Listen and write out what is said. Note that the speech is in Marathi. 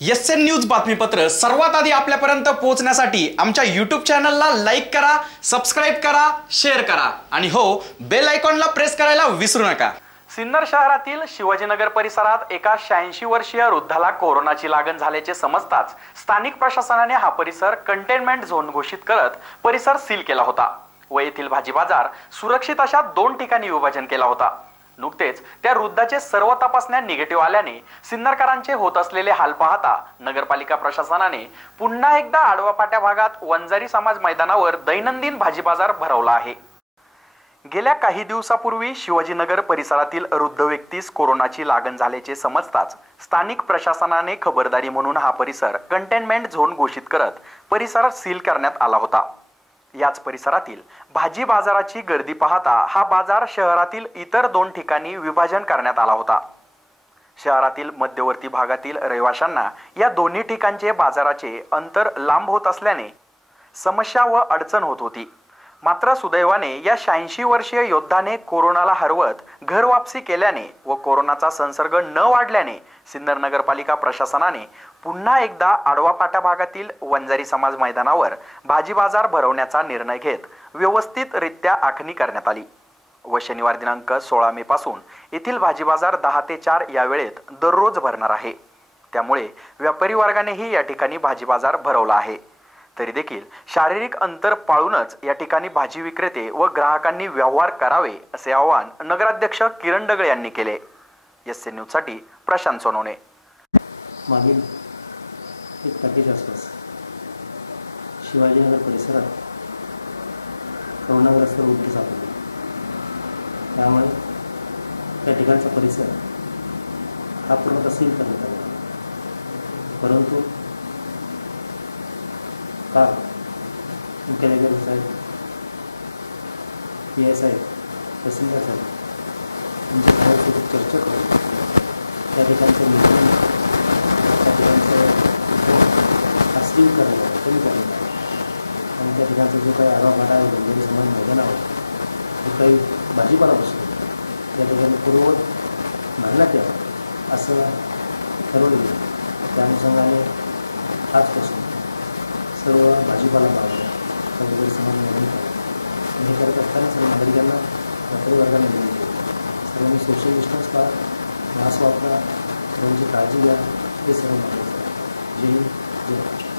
एसएन न्यूज बातमीपत्र सर्वात आधी आपल्यापर्यंत पोहोचण्यासाठी आमच्या YouTube चॅनलला लाईक करा, सबस्क्राइब करा, शेअर करा आणि हो बेल आयकॉनला प्रेस करायला विसरू नका। सिन्नर शहरातील शिवाजीनगर परिसरात एका 86 वर्षीय वृद्धाला कोरोनाची लागण झाल्याचे समजताच स्थानिक प्रशासनाने हा परिसर कंटेनमेंट झोन घोषित करत परिसर सील केला होता व येथील भाजी बाजार सुरक्षित अशा 2 ठिकाणी विभाजन केला होता। नुकतेच त्या वृद्धाचे सर्व तपासण्या निगेटिव्ह आल्याने सिन्नरकरांचे होत असलेले हाल पाहता नगरपालिका प्रशासनाने पुन्हा एकदा आडवा पाट्या भागात वंजारी समाज मैदानावर दैनंदिन भाजी बाजार भरवला आहे। गेल्या काही दिवसापूर्वी शिवाजीनगर परिसरातील वृद्ध व्यक्तीस कोरोनाची लागण झाल्याचे समजताच स्थानिक प्रशासनाने खबरदारी म्हणून हा परिसर कंटेनमेंट झोन घोषित करत परिसर सील करण्यात आला होता। याच परिसरातील भाजी बाजाराची गर्दी पाहता हा बाजार शहरातील इतर 2 ठिकाणी विभाजन करण्यात आला होता। शहरातील मध्यवर्ती भागातील रहिवाशांना या दोन्ही ठिकाणचे बाजाराचे अंतर लांब होत असल्याने समस्या व अडचण होत होती। मात्र सुदैवाने या 86 वर्षीय योद्धाने कोरोनाला हरवत घर वापसी केल्याने व कोरोनाचा संसर्ग न वाढल्याने सिन्नर नगरपालिका प्रशासनाने पुन्हा एकदा आडवा पाट्या भागातील वंजारी समाज मैदानावर भाजी बाजार भरवण्याचा निर्णय घेत व्यवस्थितरित्या आखणी करण्यात आली व शनिवार दिनांक 16 मे पासून येथील भाजी बाजार 10 ते 4 या वेळेत दररोज भरणार आहे। त्यामुळे व्यापारी वर्गानेही या ठिकाणी भाजी बाजार भरवला आहे। तरी देखील शारीरिक अंतर पाळूनच या ठिकाणी भाजी विक्रेते व ग्राहकांनी व्यवहार करावे असे आवाहन नगराध्यक्ष किरण डगळे यांनी केले। एसएन न्यूज साठी प्रशांत सोनवणे। मागील एक पॅकेज आसपास शिवाजीनगर परिसरात कोरोनाग्रस्त वृद्ध सापडले, त्यामुळे त्या ठिकाणचा परिसर हा पूर्णतः सील करण्यात आला। परंतु काल मुख्याधिकारी साहेब, PI साहेब, तहसीलदार साहेब यांच्या सगळ्यांसोबत चर्चा करून त्या ठिकाणचं नियोजन, त्या ठिकाणचं सील करण्यात आलं, कमी करण्यात आलं आणि त्या ठिकाणचं जो काही आडवा पाटा आहे वंजारी समाज मैदानावर जो काही भाजीपाला बसतो त्या ठिकाणी पूर्ववत मांडण्यात यावं असं ठरवलं गेलं। त्या अनुषंगाने आजपासून सर्व भाजीपाला बाजार वंजारी समाज मैदान केलं। हे करत असताना सर्व नागरिकांना व्यापारी वर्गाने विनंती केली, सर्वांनी सोशल डिस्टन्स पाळा, मास्क वापरा, सर्वांची काळजी घ्या, हे सर्व महत्त्वाचं आहे। जय हिंद, जय महाराष्ट्र।